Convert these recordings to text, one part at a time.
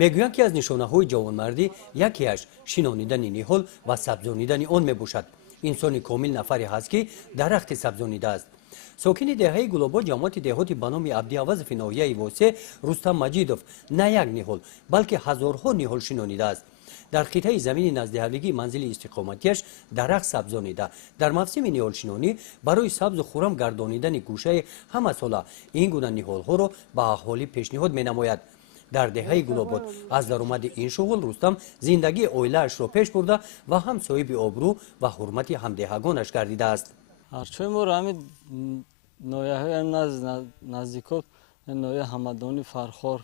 мегӯянд ки аз нишонаҳои ҷавонмардӣ якеаш шинонидани ниҳол ва сабзонидани он мебошад. инсони комил нафаре ҳаст ки дарахти сабзонидааст. сокини деҳаи гулобод ҷамоати деҳоти ба номи абдиавазови ноҳияи восе рустам маҷидов на як ниҳол балки ҳазорҳо ниҳол шинонидааст. дар қитъаи замини наздиҳавлигии манзили истиқоматиаш дарахт сабзонида дар мавсими ниҳолшинонӣ барои сабзу хуррам гардонидани гӯшаи ҳамасола ин гуна ниҳолҳоро ба аҳолӣ пешниҳод менамояд. дар деҳаи гулобод аз даромади ин шуғул рустам зиндагии оилаашро пеш бурда ва ҳам соҳиби обрӯ ва ҳурмати ҳамдеҳагонаш гардидааст. ҳарчои мо ҳамин ноҳияҳои наздикот ноҳияи ҳамадони фархор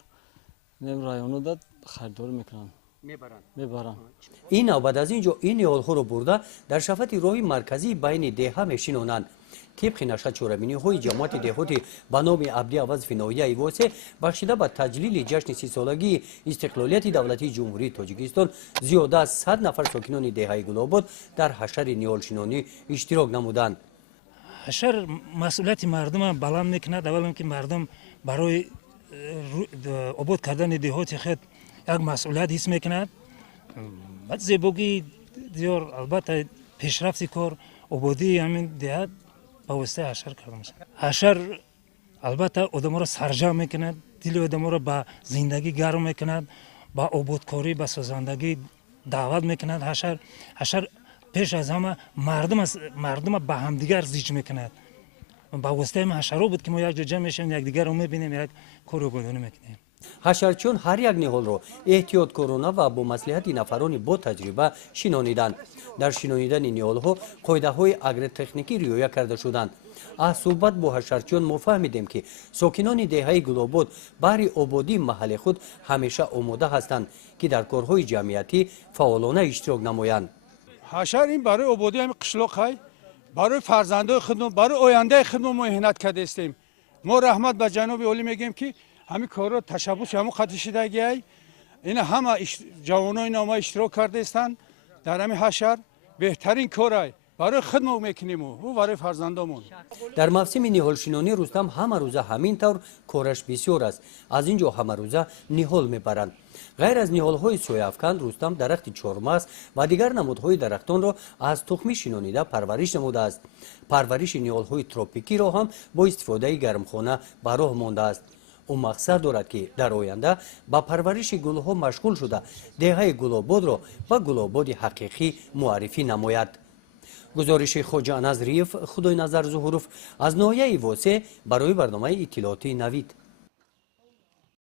районуда харидорӣ мекунанд мебаранд. ин навбат аз ин ҷо ин ниҳолҳоро бурда дар шафати роҳи марказии байни деҳа мешинонанд. тибқи нашад чорабиниҳои ҷамоати деҳоти ба номи абдиавазови ноҳияи восе бахшида ба таҷлили ҷашни сисолагии истиқлолияти давлатии ҷумҳурии тоҷикистон зиёда аз 100 нафар сокинони деҳаи гулобод дар ҳашари ниҳолшинонӣ иштирок намуданд. ҳашар масъулияти мардума баланд мекунад. аввалам ки мардум барои обод кардани деҳоти худ як масъулият ҳис мекунад. баъд зебогии диёр албатта пешрафти кор ободии ҳамин деҳа ба воситаи ҳашар карда мешавад. ҳашар албатта одаморо сарҷам мекунад, дили одаморо ба зиндагӣ гарм мекунад, ба ободкорӣ ба созандагӣ даъват мекунад. ҳашар пеш аз ҳама мардума ба ҳамдигар зич мекунад. ба воситаи ҳашаро буд ки мо як ҷо ҷамъ мешавем, якдигарро мебинем, як кори ободонӣ мекунем. ҳашарчиён ҳар як ниҳолро эҳтиёткорона ва бо маслиҳати нафарони ботаҷриба шинониданд. дар шинонидани ниҳолҳо қоидаҳои агротехникӣ риоя карда шуданд. аз суҳбат бо ҳашарчиён мо фаҳмидем ки сокинони деҳаи гулобод баҳри ободии маҳалли худ ҳамеша омода ҳастанд ки дар корҳои ҷамъиятӣ фаъолона иштирок намоянд. ҳашар ин барои ободии ҳамин қишлоқай барои фарзандои худмо барои ояндаи худмо мо меҳнат кардастем. мо раҳмат ба ҷаноби олӣ мегӯем ки ҳамин корро ташаббуси ҳамон қатъи шидагиай ина ҳама ҷавонои нома иштирок кардастанд дар ҳамин ҳашар. беҳтарин корай барои худ мо мекунем ӯ барои фарзандомон. дар мавсими ниҳолшинонӣ рустам ҳама рӯза ҳамин тавр кораш бисёр аст. аз ин ҷо ҳама рӯза ниҳол мебаранд. ғайр аз ниҳолҳои сояафкан рустам дарахти чормағз ва дигар намудҳои дарахтонро аз тухмӣ шинонида парвариш намудааст. парвариши ниҳолҳои тропикиро ҳам бо истифодаи гармхона ба роҳ мондааст. ӯ мақсад дорад ки дар оянда ба парвариши гулҳо машғул шуда деҳаи гулободро ба гулободи ҳақиқӣ муаррифӣ намояд. гузориши хоҷа назриев, худойназар зуҳуров аз ноҳияи восе барои барномаи иттилоотии навид.